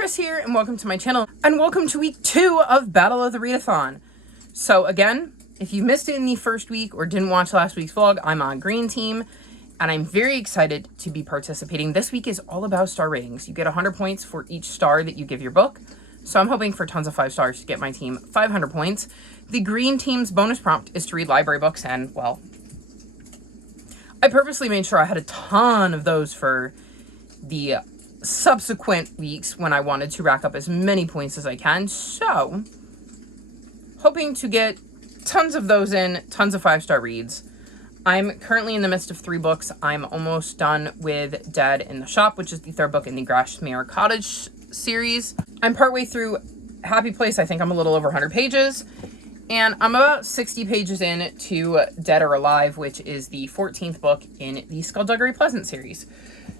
Chris here, and welcome to my channel, and welcome to week 2 of Battle of the Readathon. So again, if you missed it in the first week or didn't watch last week's vlog, I'm on green team, and I'm very excited to be participating. This week is all about star ratings. You get 100 points for each star that you give your book, so I'm hoping for tons of 5 stars to get my team 500 points. The green team's bonus prompt is to read library books, and, well, I purposely made sure I had a ton of those for the subsequent weeks when I wanted to rack up as many points as I can. So, hoping to get tons of those in, tons of 5-star reads. I'm currently in the midst of 3 books. I'm almost done with Dead in the Shop, which is the 3rd book in the Grashmere Cottage series. I'm partway through Happy Place. I think I'm a little over 100 pages. And I'm about 60 pages in to Dead or Alive, which is the 14th book in the Skullduggery Pleasant series.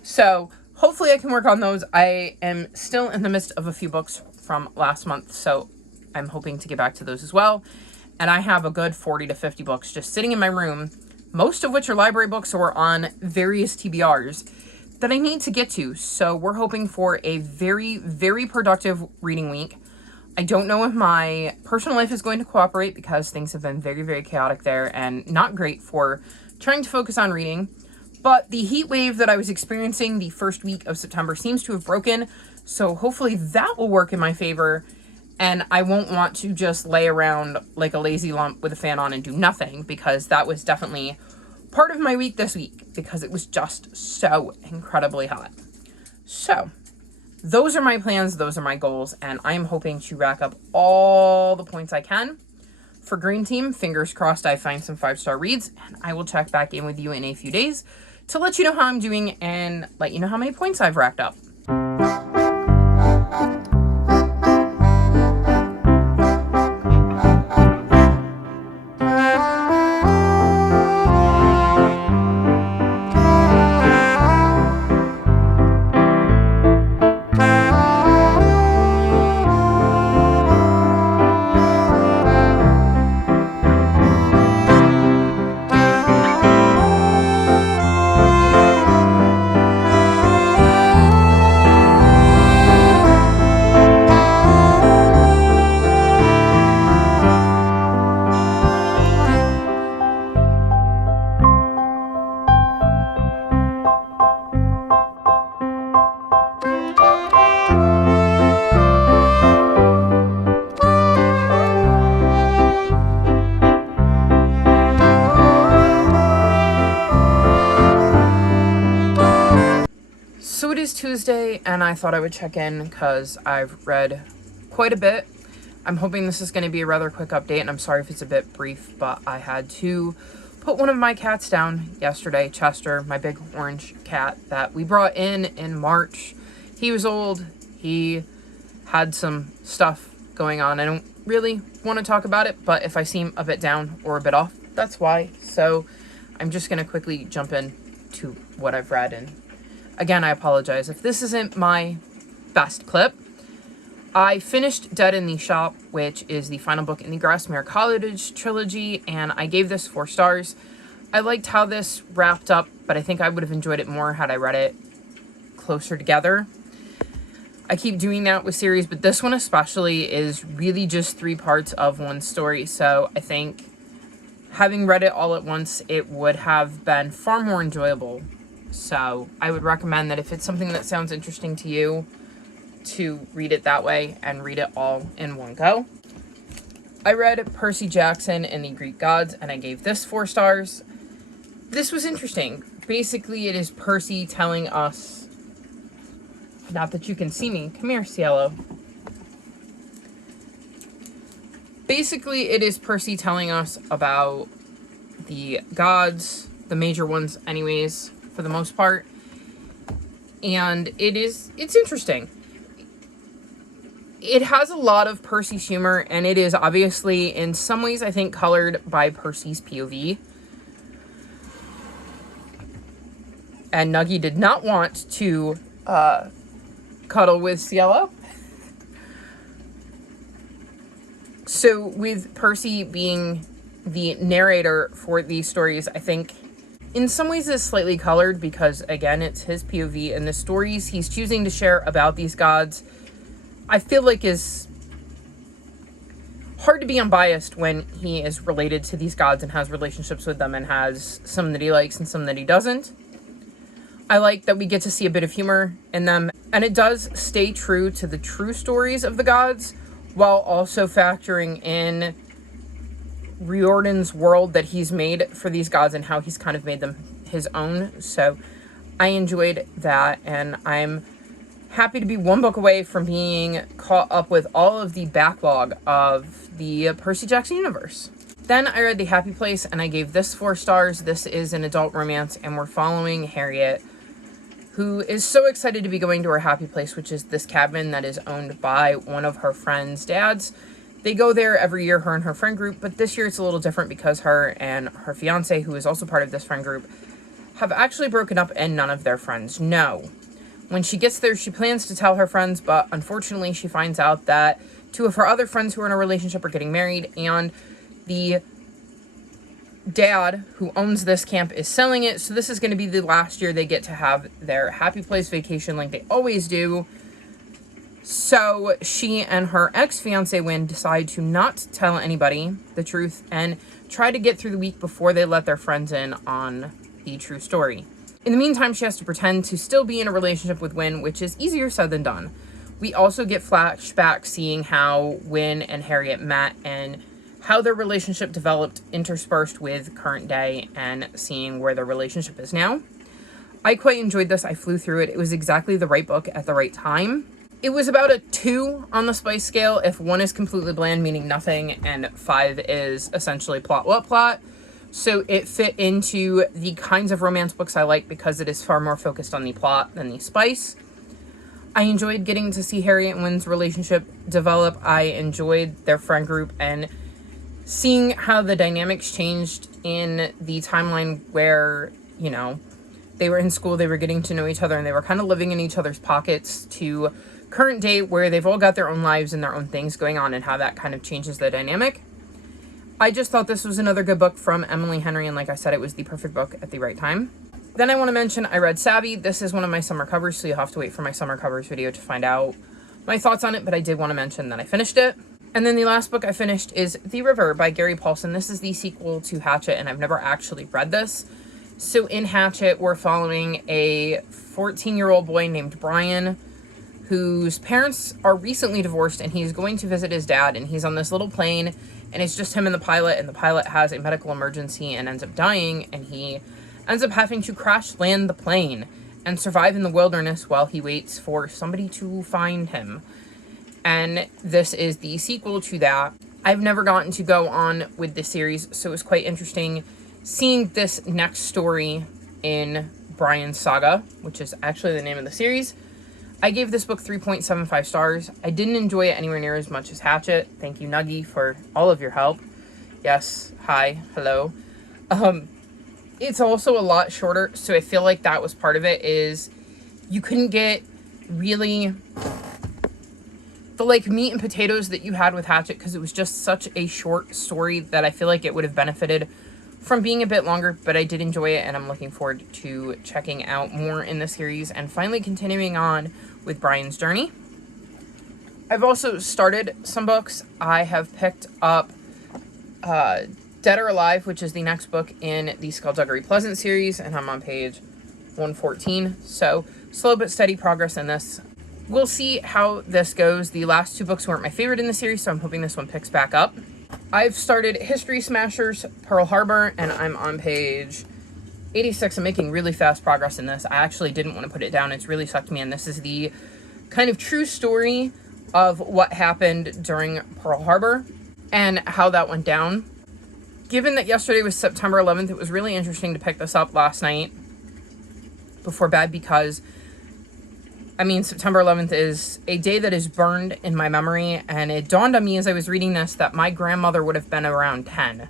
So, hopefully I can work on those. I am still in the midst of a few books from last month, so I'm hoping to get back to those as well. And I have a good 40 to 50 books just sitting in my room, most of which are library books or on various TBRs that I need to get to. So we're hoping for a very, very productive reading week. I don't know if my personal life is going to cooperate because things have been very, very chaotic there and not great for trying to focus on reading. But the heat wave that I was experiencing the first week of September seems to have broken, so hopefully that will work in my favor, and I won't want to just lay around like a lazy lump with a fan on and do nothing, because that was definitely part of my week this week, because it was just so incredibly hot. So, those are my plans, those are my goals, and I'm hoping to rack up all the points I can. For Green Team, fingers crossed I find some 5-star reads, and I will check back in with you in a few days to let you know how I'm doing and let you know how many points I've racked up. So it is Tuesday, and I thought I would check in because I've read quite a bit. I'm hoping this is going to be a rather quick update, and I'm sorry if it's a bit brief, but I had to put one of my cats down yesterday, Chester, my big orange cat that we brought in March. He was old. He had some stuff going on. I don't really want to talk about it, but if I seem a bit down or a bit off, that's why. So I'm just going to quickly jump in to what I've read, and again, I apologize if this isn't my best clip. I finished Dead in the Shop, which is the final book in the Grashmere Cottage trilogy, and I gave this 4 stars. I liked how this wrapped up, but I think I would have enjoyed it more had I read it closer together. I keep doing that with series, but this one especially is really just 3 parts of one story, so I think having read it all at once, it would have been far more enjoyable. So I would recommend that if it's something that sounds interesting to you, to read it that way and read it all in one go. I read Percy Jackson and the Greek Gods, and I gave this 4 stars. This was interesting. Basically, it is Percy telling us, not that you can see me, come here, Cielo. Basically, it is Percy telling us about the gods, the major ones anyways, for the most part, and it's interesting. It has a lot of Percy's humor, and it is obviously in some ways I think colored by Percy's POV, and Nuggy did not want to cuddle with Cielo. So with Percy being the narrator for these stories, I think in some ways it's slightly colored because, again, it's his POV, and the stories he's choosing to share about these gods I feel like is hard to be unbiased when he is related to these gods and has relationships with them and has some that he likes and some that he doesn't. I like that we get to see a bit of humor in them, and it does stay true to the true stories of the gods while also factoring in Riordan's world that he's made for these gods and how he's kind of made them his own. So I enjoyed that, and I'm happy to be one book away from being caught up with all of the backlog of the Percy Jackson universe. Then I read The Happy Place, and I gave this 4 stars. This is an adult romance, and we're following Harriet, who is so excited to be going to her happy place, which is this cabin that is owned by one of her friend's dads. They go there every year, her and her friend group, but this year it's a little different because her and her fiance, who is also part of this friend group, have actually broken up and none of their friends know. When she gets there, she plans to tell her friends, but unfortunately she finds out that 2 of her other friends who are in a relationship are getting married, and the dad who owns this camp is selling it, so this is going to be the last year they get to have their happy place vacation like they always do. So she and her ex-fiance Wynn decide to not tell anybody the truth and try to get through the week before they let their friends in on the true story. In the meantime, she has to pretend to still be in a relationship with Wynn, which is easier said than done. We also get flashbacks seeing how Wynn and Harriet met and how their relationship developed, interspersed with current day, and seeing where their relationship is now. I quite enjoyed this. I flew through it. It was exactly the right book at the right time. It was about a 2 on the spice scale if 1 is completely bland, meaning nothing, and 5 is essentially plot what plot. So it fit into the kinds of romance books I like because it is far more focused on the plot than the spice. I enjoyed getting to see Harriet and Wynn's relationship develop. I enjoyed their friend group and seeing how the dynamics changed in the timeline where, you know, they were in school, they were getting to know each other, and they were kind of living in each other's pockets, to current day where they've all got their own lives and their own things going on, and how that kind of changes the dynamic. I just thought this was another good book from Emily Henry, and like I said, it was the perfect book at the right time. Then I want to mention I read Savvy. This is one of my summer covers, so you'll have to wait for my summer covers video to find out my thoughts on it, but I did want to mention that I finished it. And then the last book I finished is The River by Gary Paulson. This is the sequel to Hatchet, and I've never actually read this. So in Hatchet, we're following a 14-year-old boy named Brian, whose parents are recently divorced, and he's going to visit his dad, and he's on this little plane, and it's just him and the pilot has a medical emergency and ends up dying, and he ends up having to crash land the plane and survive in the wilderness while he waits for somebody to find him. And this is the sequel to that. I've never gotten to go on with this series, so it was quite interesting seeing this next story in Brian's saga, which is actually the name of the series. I gave this book 3.75 stars. I didn't enjoy it anywhere near as much as Hatchet. Thank you, Nuggy, for all of your help. Yes, hi, hello. It's also a lot shorter, so I feel like that was part of it, is you couldn't get really the like meat and potatoes that you had with Hatchet, because it was just such a short story that I feel like it would have benefited from being a bit longer, but I did enjoy it, and I'm looking forward to checking out more in the series and finally continuing on with Brian's journey. I've also started some books. I have picked up Dead or Alive, which is the next book in the Skullduggery Pleasant series, and I'm on page 114, so slow but steady progress in this. We'll see how this goes. The last 2 books weren't my favorite in the series, so I'm hoping this one picks back up. I've started History Smashers Pearl Harbor, and I'm on page 86. I'm making really fast progress in this. I actually didn't want to put it down. It's really sucked me in. This is the kind of true story of what happened during Pearl Harbor and how that went down. Given that yesterday was September 11th, it was really interesting to pick this up last night before bed, because September 11th is a day that is burned in my memory, and it dawned on me as I was reading this that my grandmother would have been around 10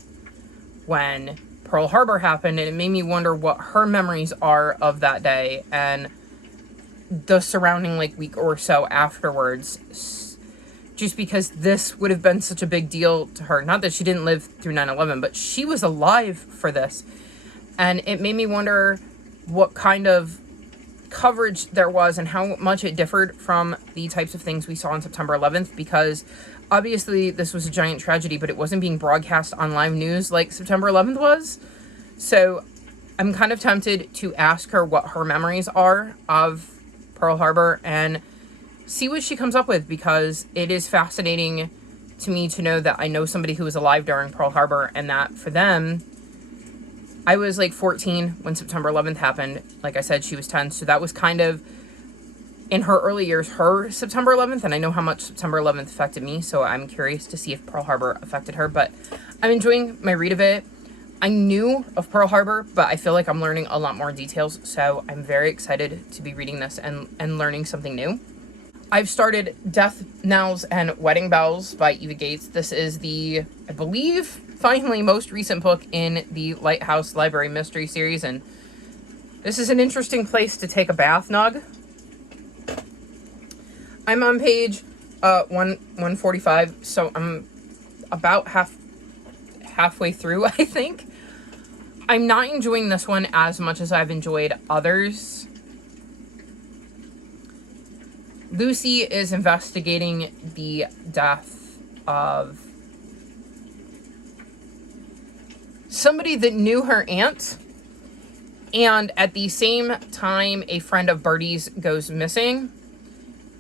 when Pearl Harbor happened, and it made me wonder what her memories are of that day and the surrounding week or so afterwards, just because this would have been such a big deal to her. Not that she didn't live through 9/11, but she was alive for this, and it made me wonder what kind of coverage there was and how much it differed from the types of things we saw on September 11th, because obviously this was a giant tragedy, but it wasn't being broadcast on live news like September 11th was. So I'm kind of tempted to ask her what her memories are of Pearl Harbor and see what she comes up with, because it is fascinating to me to know that I know somebody who was alive during Pearl Harbor, and that for them, I was like 14 when September 11th happened. Like I said, she was 10. So that was kind of, in her early years, her September 11th. And I know how much September 11th affected me. So I'm curious to see if Pearl Harbor affected her. But I'm enjoying my read of it. I knew of Pearl Harbor, but I feel like I'm learning a lot more details. So I'm very excited to be reading this and learning something new. I've started Death Knells and Wedding Bells by Eva Gates. This is the, I believe, finally most recent book in the Lighthouse Library Mystery Series, and this is an interesting place to take a bath, Nug. I'm on page 145, so I'm about halfway through, I think. I'm not enjoying this one as much as I've enjoyed others. Lucy is investigating the death of somebody that knew her aunt, and at the same time, a friend of Birdie's goes missing,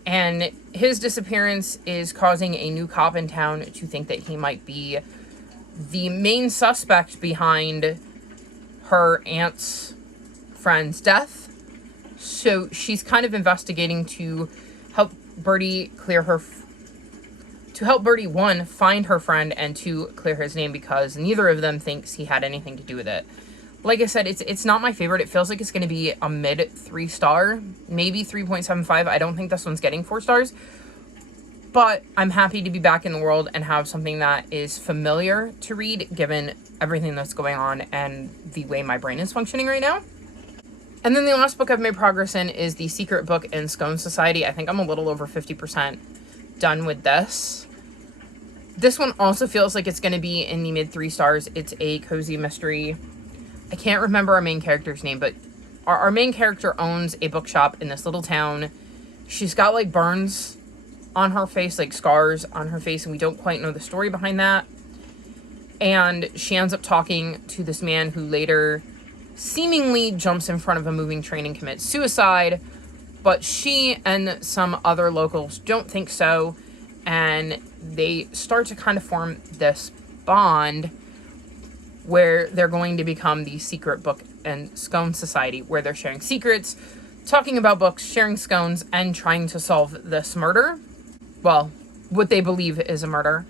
and his disappearance is causing a new cop in town to think that he might be the main suspect behind her aunt's friend's death. So she's kind of investigating to help Birdie one, find her friend, and two, clear his name, because neither of them thinks he had anything to do with it. Like I said, it's not my favorite. It feels like it's going to be a mid 3-star, maybe 3.75. I don't think this one's getting 4 stars, but I'm happy to be back in the world and have something that is familiar to read, given everything that's going on and the way my brain is functioning right now. And then the last book I've made progress in is The Secret Book in Scone Society. I think I'm a little over 50% done with this. This one also feels like it's going to be in the mid 3 stars. It's a cozy mystery. I can't remember our main character's name, but our main character owns a bookshop in this little town. She's got like burns on her face, like scars on her face, and we don't quite know the story behind that. And she ends up talking to this man who later seemingly jumps in front of a moving train and commits suicide, but she and some other locals don't think so, and they start to kind of form this bond where they're going to become the Secret Book and Scone Society, where they're sharing secrets, talking about books, sharing scones, and trying to solve this murder. Well, what they believe is a murder.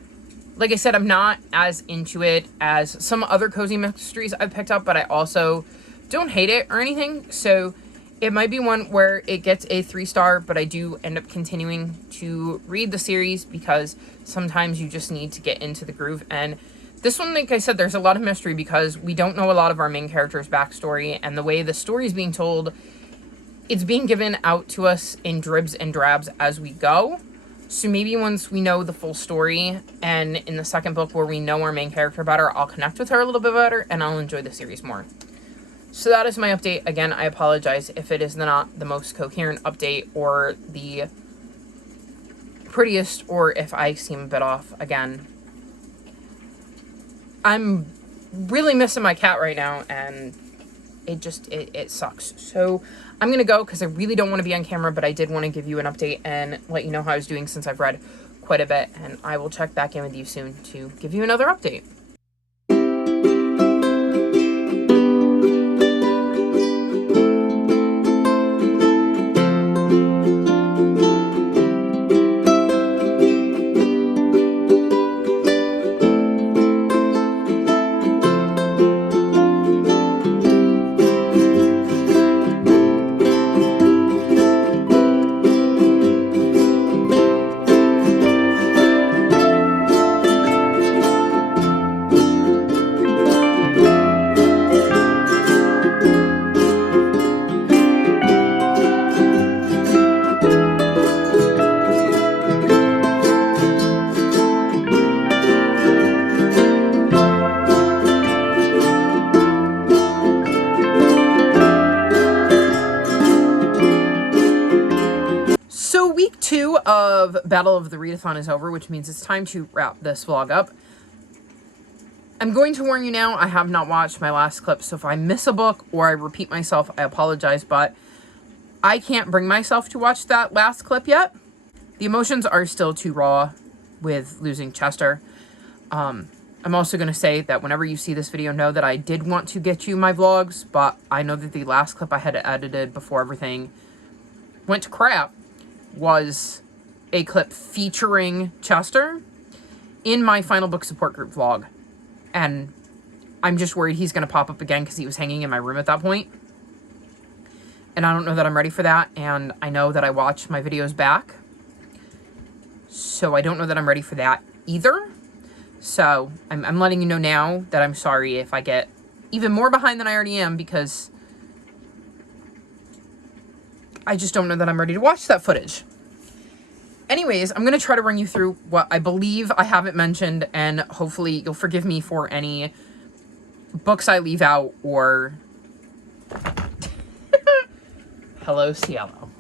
Like I said, I'm not as into it as some other cozy mysteries I've picked up, but I also don't hate it or anything. So it might be one where it gets a 3-star, but I do end up continuing to read the series because sometimes you just need to get into the groove. And this one, like I said, there's a lot of mystery because we don't know a lot of our main character's backstory, and the way the story is being told, it's being given out to us in dribs and drabs as we go. So maybe once we know the full story, and in the second book where we know our main character better, I'll connect with her a little bit better, and I'll enjoy the series more. So that is my update. Again, I apologize if it is not the most coherent update or the prettiest, or if I seem a bit off. Again, I'm really missing my cat right now, and it sucks. So I'm going to go because I really don't want to be on camera, but I did want to give you an update and let you know how I was doing since I've read quite a bit, and I will check back in with you soon to give you another update. 2 of Battle of the Readathon is over, which means it's time to wrap this vlog up. I'm going to warn you now, I have not watched my last clip, so if I miss a book or I repeat myself, I apologize, but I can't bring myself to watch that last clip yet. The emotions are still too raw with losing Chester. I'm also going to say that whenever you see this video, know that I did want to get you my vlogs, but I know that the last clip I had edited before everything went to crap was a clip featuring Chester in my final book support group vlog. And I'm just worried he's going to pop up again because he was hanging in my room at that point. And I don't know that I'm ready for that. And I know that I watch my videos back, so I don't know that I'm ready for that either. So I'm letting you know now that I'm sorry if I get even more behind than I already am, because I just don't know that I'm ready to watch that footage. Anyways, I'm going to try to run you through what I believe I haven't mentioned, and hopefully you'll forgive me for any books I leave out or... Hello, Cielo.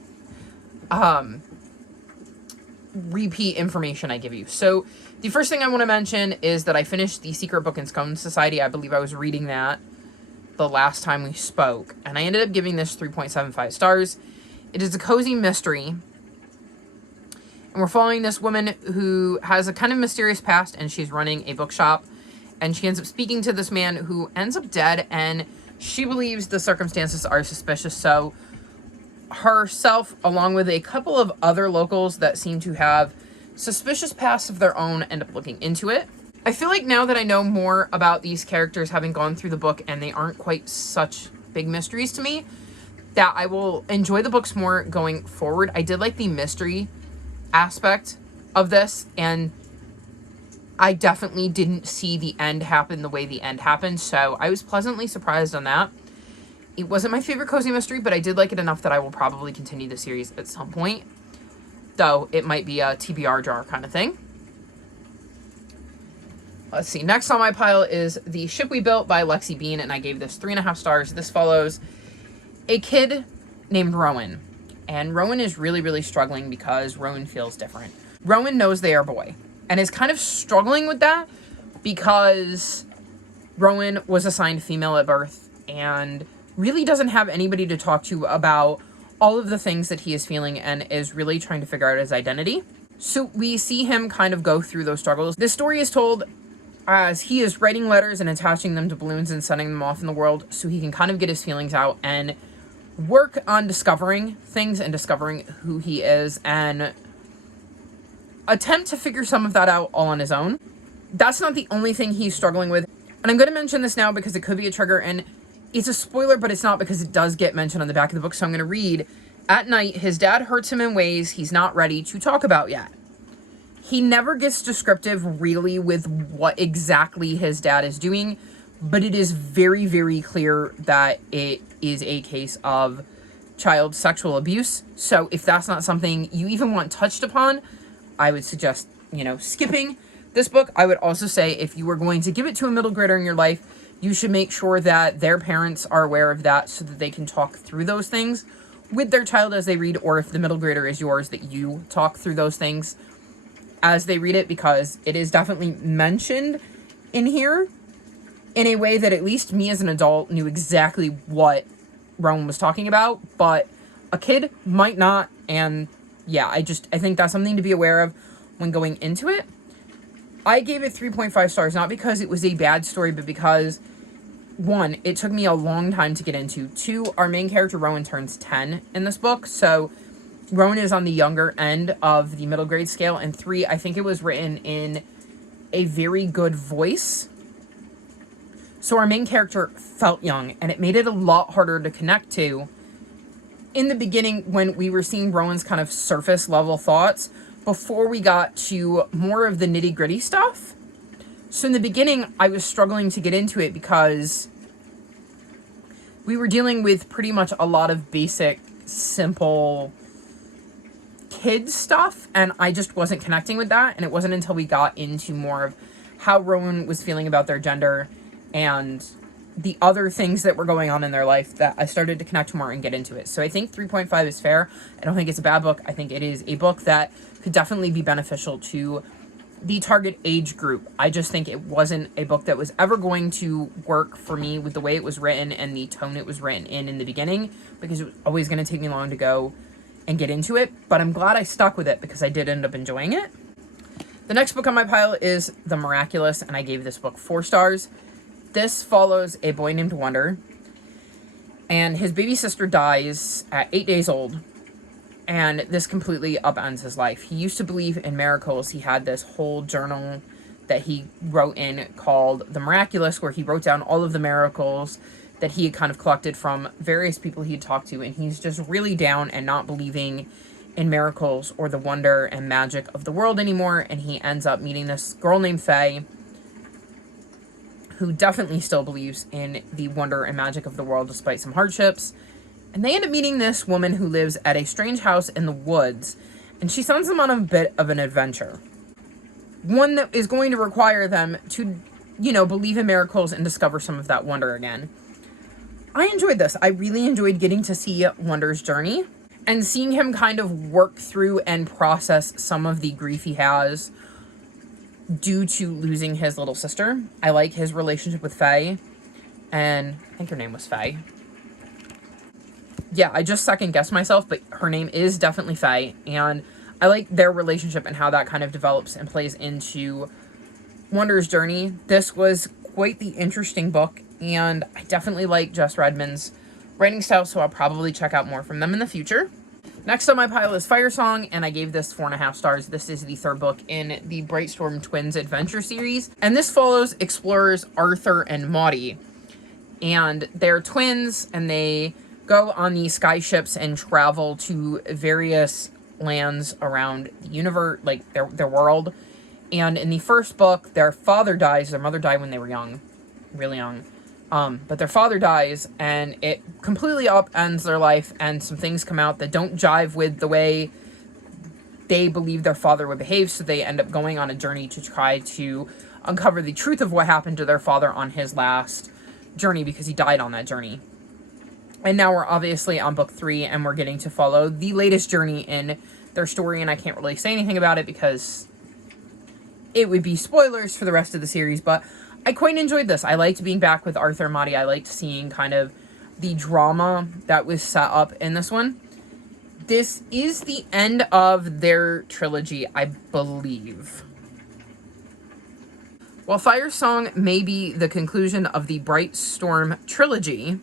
Repeat information I give you. So, the first thing I want to mention is that I finished The Secret Book and Scone Society. I believe I was reading that the last time we spoke, and I ended up giving this 3.75 stars. It is a cozy mystery. And we're following this woman who has a kind of mysterious past, and she's running a bookshop. And she ends up speaking to this man who ends up dead, and she believes the circumstances are suspicious. So herself, along with a couple of other locals that seem to have suspicious pasts of their own, end up looking into it. I feel like now that I know more about these characters, having gone through the book, and they aren't quite such big mysteries to me, that I will enjoy the books more going forward. I did like the mystery aspect of this, and I definitely didn't see the end happen the way the end happened, so I was pleasantly surprised on that. It wasn't my favorite cozy mystery, but I did like it enough that I will probably continue the series at some point, though it might be a TBR jar kind of thing. Let's see, next on my pile is The Ship We Built by Lexi Bean, and I gave this 3.5 stars. This follows a kid named Rowan. And Rowan is really, really struggling because Rowan feels different. Rowan knows they are a boy and is kind of struggling with that because Rowan was assigned female at birth and really doesn't have anybody to talk to about all of the things that he is feeling, and is really trying to figure out his identity. So we see him kind of go through those struggles. This story is told as he is writing letters and attaching them to balloons and sending them off in the world so he can kind of get his feelings out and work on discovering things and discovering who he is, and attempt to figure some of that out all on his own. That's not the only thing he's struggling with. And I'm going to mention this now because it could be a trigger, and it's a spoiler, but it's not, because it does get mentioned on the back of the book. So I'm going to read, at night, his dad hurts him in ways he's not ready to talk about yet. He never gets descriptive really with what exactly his dad is doing, but it is very, very clear that it is a case of child sexual abuse. So if that's not something you even want touched upon, I would suggest, skipping this book. I would also say if you were going to give it to a middle grader in your life, you should make sure that their parents are aware of that so that they can talk through those things with their child as they read, or if the middle grader is yours, that you talk through those things as they read it, because it is definitely mentioned in here in a way that at least me as an adult knew exactly what Rowan was talking about, but a kid might not. And yeah, I think that's something to be aware of when going into it. I gave it 3.5 stars, not because it was a bad story, but because, one, it took me a long time to get into. Two, our main character, Rowan, turns 10 in this book, so Rowan is on the younger end of the middle grade scale. And three, I think it was written in a very good voice, so our main character felt young, and it made it a lot harder to connect to. In the beginning, when we were seeing Rowan's kind of surface level thoughts, before we got to more of the nitty gritty stuff. So in the beginning, I was struggling to get into it because we were dealing with pretty much a lot of basic, simple kid stuff, and I just wasn't connecting with that. And it wasn't until we got into more of how Rowan was feeling about their gender and the other things that were going on in their life that I started to connect more and get into it. So I think 3.5 is fair. I don't think it's a bad book. I think it is a book that could definitely be beneficial to the target age group. I just think it wasn't a book that was ever going to work for me with the way it was written and the tone it was written in the beginning, because it was always going to take me long to go and get into it. But I'm glad I stuck with it because I did end up enjoying it. The next book on my pile is The Miraculous, and I gave this book 4 stars. This follows a boy named Wonder, and his baby sister dies at 8 days old, and this completely upends his life. He used to believe in miracles. He had this whole journal that he wrote in called The Miraculous, where he wrote down all of the miracles that he had kind of collected from various people he had talked to, and he's just really down and not believing in miracles or the wonder and magic of the world anymore. And he ends up meeting this girl named Faye, who definitely still believes in the wonder and magic of the world despite some hardships. And they end up meeting this woman who lives at a strange house in the woods, and she sends them on a bit of an adventure. One that is going to require them to, believe in miracles and discover some of that wonder again. I enjoyed this. I really enjoyed getting to see Wonder's journey and seeing him kind of work through and process some of the grief he has due to losing his little sister. I like his relationship with Faye, and I think her name was Faye. Yeah, I just second guessed myself, but her name is definitely Faye, and I like their relationship and how that kind of develops and plays into Wonder's journey. This was quite the interesting book, and I definitely like Jess Redmond's writing style, so I'll probably check out more from them in the future. Next on my pile is Fire Song, and I gave this 4.5 stars. This is the 3rd book in the Brightstorm Twins adventure series, and this follows explorers Arthur and Maudie, and they're twins, and they go on these sky ships and travel to various lands around the universe, like their world. And in the first book, their father dies. Their mother died when they were young, really young. But their father dies, and it completely upends their life, and some things come out that don't jive with the way they believe their father would behave, so they end up going on a journey to try to uncover the truth of what happened to their father on his last journey, because he died on that journey. And now we're obviously on book 3, and we're getting to follow the latest journey in their story, and I can't really say anything about it because it would be spoilers for the rest of the series, but I quite enjoyed this. I liked being back with Arthur and Maudie. I liked seeing kind of the drama that was set up in this one. This is the end of their trilogy, I believe. While Fire Song may be the conclusion of the Bright Storm trilogy,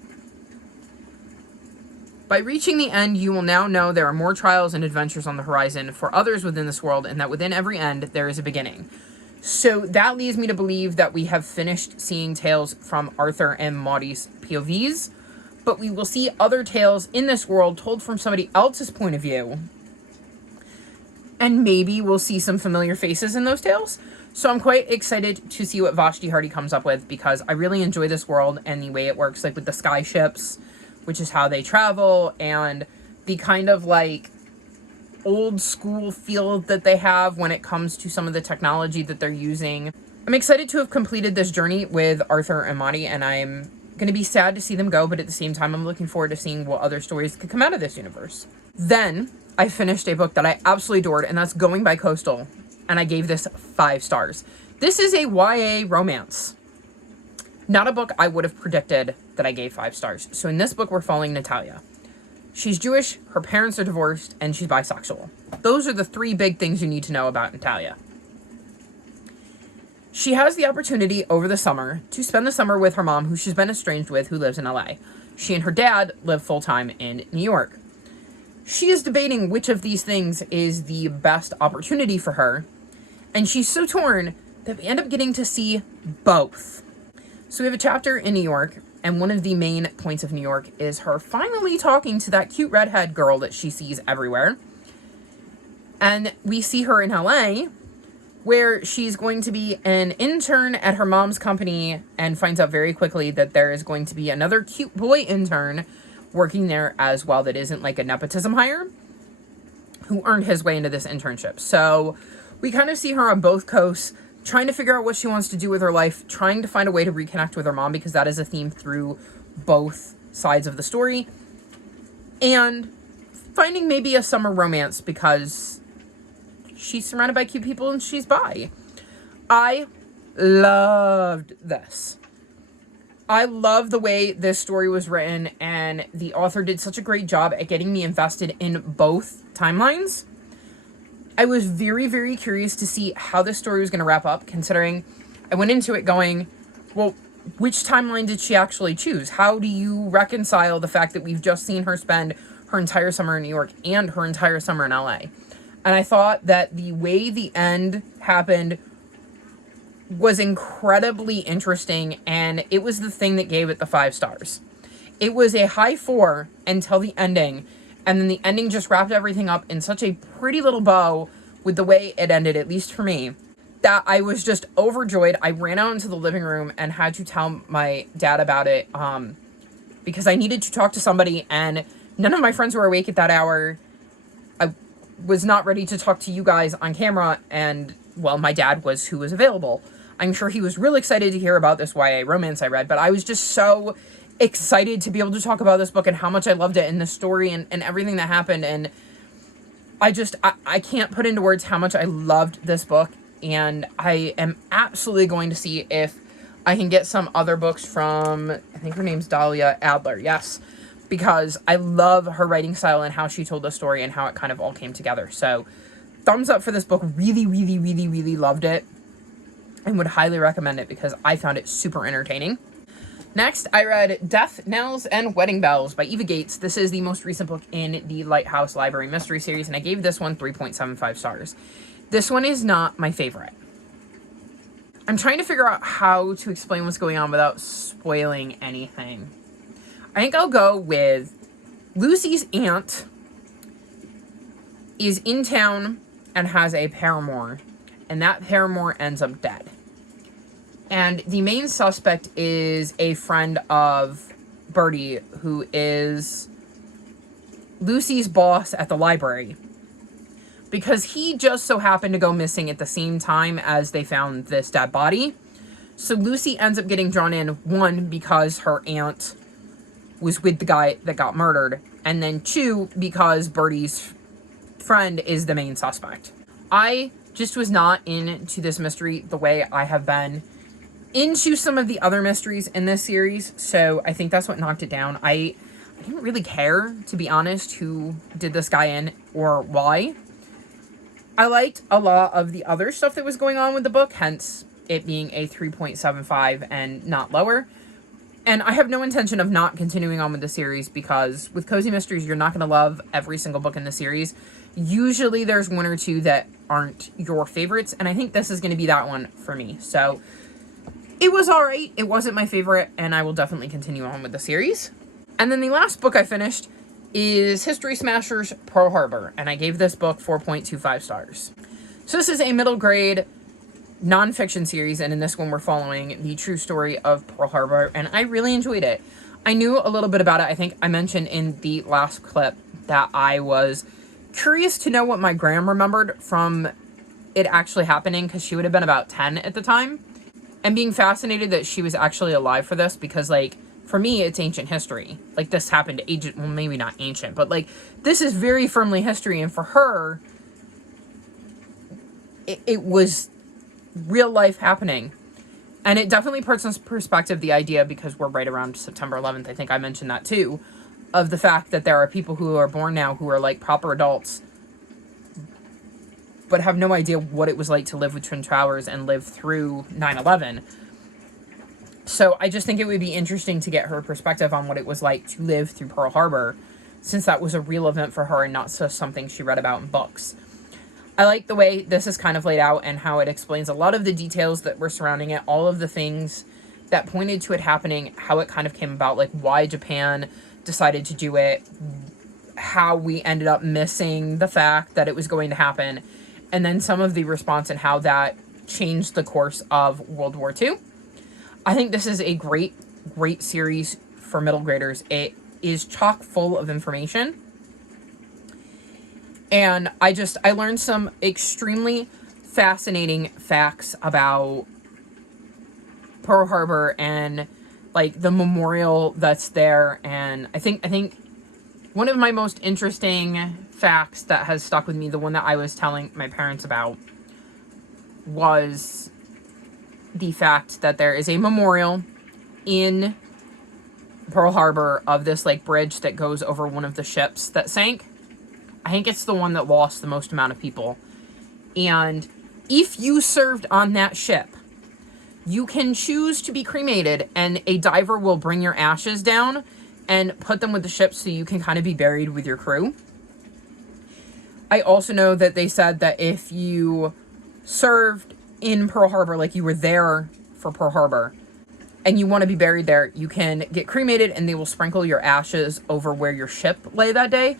by reaching the end, you will now know there are more trials and adventures on the horizon for others within this world, and that within every end, there is a beginning. So that leads me to believe that we have finished seeing tales from Arthur and Maudie's POVs, but we will see other tales in this world told from somebody else's point of view. And maybe we'll see some familiar faces in those tales. So I'm quite excited to see what Vashti Hardy comes up with, because I really enjoy this world and the way it works, like with the sky ships, which is how they travel, and the kind of like old school feel that they have when it comes to some of the technology that they're using. I'm excited to have completed this journey with Arthur and Maudie, and I'm going to be sad to see them go, but at the same time, I'm looking forward to seeing what other stories could come out of this universe. Then I finished a book that I absolutely adored, and that's Going by Coastal, and I gave this 5 stars. This is a YA romance. Not a book I would have predicted that I gave 5 stars. So in this book, we're following Natalia. She's Jewish, her parents are divorced, and she's bisexual. Those are the 3 big things you need to know about Natalia. She has the opportunity over the summer to spend the summer with her mom, who she's been estranged with, who lives in LA. She and her dad live full-time in New York. She is debating which of these things is the best opportunity for her, and she's so torn that we end up getting to see both. So we have a chapter in New York, and one of the main points of New York is her finally talking to that cute redhead girl that she sees everywhere. And we see her in LA, where she's going to be an intern at her mom's company, and finds out very quickly that there is going to be another cute boy intern working there as well that isn't like a nepotism hire, who earned his way into this internship. So we kind of see her on both coasts trying to figure out what she wants to do with her life, trying to find a way to reconnect with her mom, because that is a theme through both sides of the story, and finding maybe a summer romance because she's surrounded by cute people and she's bi. I loved this. I love the way this story was written, and the author did such a great job at getting me invested in both timelines. I was very, very curious to see how this story was going to wrap up, considering I went into it going, well, which timeline did she actually choose? How do you reconcile the fact that we've just seen her spend her entire summer in New York and her entire summer in LA? And I thought that the way the end happened was incredibly interesting, and it was the thing that gave it the 5 stars. It was a high 4 until the ending, and then the ending just wrapped everything up in such a pretty little bow with the way it ended, at least for me, that I was just overjoyed. I ran out into the living room and had to tell my dad about it, because I needed to talk to somebody, and none of my friends were awake at that hour. I was not ready to talk to you guys on camera, and, well, my dad was who was available. I'm sure he was really excited to hear about this YA romance I read, but I was just so excited to be able to talk about this book and how much I loved it and the story and everything that happened, and I can't put into words how much I loved this book, and I am absolutely going to see if I can get some other books from, I think her name's Dahlia Adler, yes, because I love her writing style and how she told the story and how it kind of all came together. So, thumbs up for this book. Really, really, really, really loved it, and would highly recommend it because I found it super entertaining. Next, I read Death, Knells, and Wedding Bells by Eva Gates. This is the most recent book in the Lighthouse Library Mystery Series, and I gave this one 3.75 stars. This one is not my favorite. I'm trying to figure out how to explain what's going on without spoiling anything. I think I'll go with Lucy's aunt is in town and has a paramour, and that paramour ends up dead. And the main suspect is a friend of Bertie, who is Lucy's boss at the library, because he just so happened to go missing at the same time as they found this dead body. So Lucy ends up getting drawn in, 1, because her aunt was with the guy that got murdered, and then 2, because Bertie's friend is the main suspect. I just was not into this mystery the way I have been into some of the other mysteries in this series, so I think that's what knocked it down. I didn't really care, to be honest, who did this guy in or why. I liked a lot of the other stuff that was going on with the book, hence it being a 3.75 and not lower. And I have no intention of not continuing on with the series, because with Cozy Mysteries, you're not going to love every single book in the series. Usually there's 1 or 2 that aren't your favorites, and I think this is going to be that one for me. So it was alright. It wasn't my favorite, and I will definitely continue on with the series. And then the last book I finished is History Smashers Pearl Harbor, and I gave this book 4.25 stars. So this is a middle grade nonfiction series, and in this one we're following the true story of Pearl Harbor, and I really enjoyed it. I knew a little bit about it. I think I mentioned in the last clip that I was curious to know what my gram remembered from it actually happening, because she would have been about 10 at the time, and being fascinated that she was actually alive for this, because, like, for me, it's ancient history. Like, this happened well, maybe not ancient, but, like, this is very firmly history, and for her, it was real life happening. And it definitely puts in perspective the idea, because we're right around September 11th, I think I mentioned that too, of the fact that there are people who are born now who are, like, proper adults, but have no idea what it was like to live with Twin Towers and live through 9/11. So I just think it would be interesting to get her perspective on what it was like to live through Pearl Harbor, since that was a real event for her and not just something she read about in books. I like the way this is kind of laid out and how it explains a lot of the details that were surrounding it, all of the things that pointed to it happening, how it kind of came about, like why Japan decided to do it, how we ended up missing the fact that it was going to happen, and then some of the response and how that changed the course of World War II. I think this is a great, great series for middle graders. It is chock full of information. And I learned some extremely fascinating facts about Pearl Harbor and like the memorial that's there. And I think one of my most interesting facts that has stuck with me, the one that I was telling my parents about, was the fact that there is a memorial in Pearl Harbor of this like bridge that goes over one of the ships that sank. I think it's the one that lost the most amount of people. And if you served on that ship, you can choose to be cremated, and a diver will bring your ashes down and put them with the ship so you can kind of be buried with your crew. I also know that they said that if you served in Pearl Harbor, like you were there for Pearl Harbor, and you want to be buried there, you can get cremated and they will sprinkle your ashes over where your ship lay that day.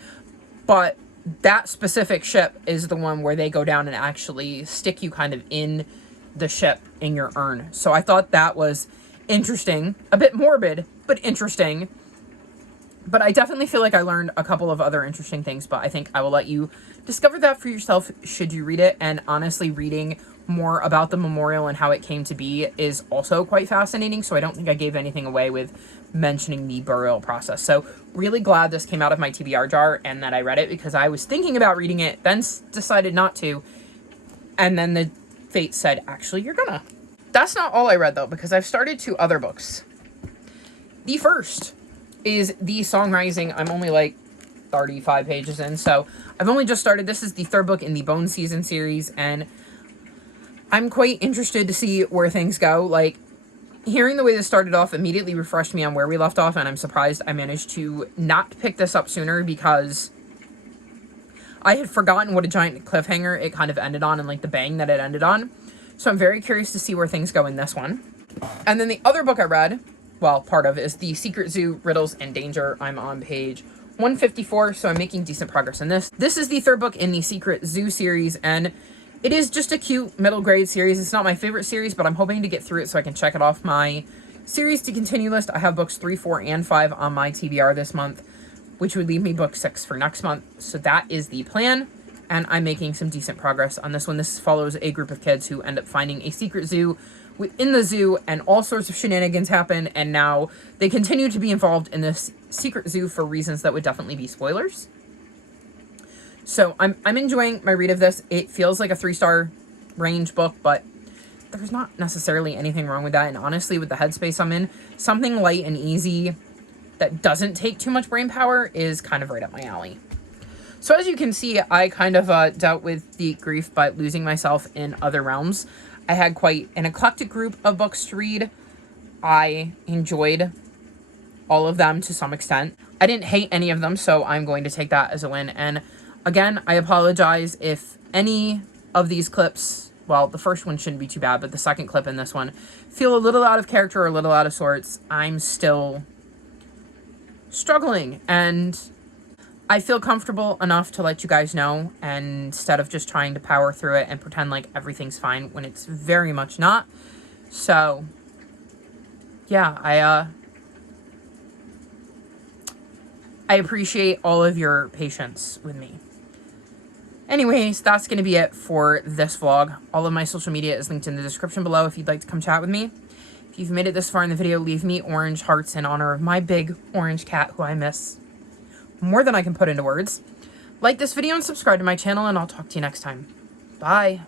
But that specific ship is the one where they go down and actually stick you kind of in the ship in your urn. So I thought that was interesting, a bit morbid, but interesting. But I definitely feel like I learned a couple of other interesting things, but I think I will let you discover that for yourself should you read it. And honestly, reading more about the memorial and how it came to be is also quite fascinating. So I don't think I gave anything away with mentioning the burial process. So really glad this came out of my TBR jar and that I read it, because I was thinking about reading it, then decided not to. And then the fate said, actually, you're gonna. That's not all I read though, because I've started 2 other books. The first is The Song Rising. I'm only like 35 pages in, so I've only just started. This is the 3rd book in the Bone Season series, and I'm quite interested to see where things go. Like, hearing the way this started off immediately refreshed me on where we left off, and I'm surprised I managed to not pick this up sooner, because I had forgotten what a giant cliffhanger it kind of ended on, and like the bang that it ended on. So I'm very curious to see where things go in this one. And then the other book I read, well, part of, is The Secret Zoo, Riddles and Danger. I'm on page 154, so I'm making decent progress in this. This is the 3rd book in the Secret Zoo series, and it is just a cute middle grade series. It's not my favorite series, but I'm hoping to get through it so I can check it off my series to continue list. I have books 3, 4, and 5 on my TBR this month, which would leave me book 6 for next month. So that is the plan, and I'm making some decent progress on this one. This follows a group of kids who end up finding a secret zoo within the zoo, and all sorts of shenanigans happen, and now they continue to be involved in this secret zoo for reasons that would definitely be spoilers. So I'm enjoying my read of this. It feels like a 3-star range book, but there's not necessarily anything wrong with that. And honestly, with the headspace I'm in, something light and easy that doesn't take too much brain power is kind of right up my alley. So as you can see, I kind of dealt with the grief by losing myself in other realms. I had quite an eclectic group of books to read. I enjoyed all of them to some extent. I didn't hate any of them, so I'm going to take that as a win. And again, I apologize if any of these clips, well, the first one shouldn't be too bad, but the second clip and this one feel a little out of character or a little out of sorts. I'm still struggling, and I feel comfortable enough to let you guys know, and instead of just trying to power through it and pretend like everything's fine when it's very much not. So yeah, I appreciate all of your patience with me. Anyways, that's going to be it for this vlog. All of my social media is linked in the description below if you'd like to come chat with me. If you've made it this far in the video, leave me orange hearts in honor of my big orange cat who I miss more than I can put into words. Like this video and subscribe to my channel, and I'll talk to you next time. Bye.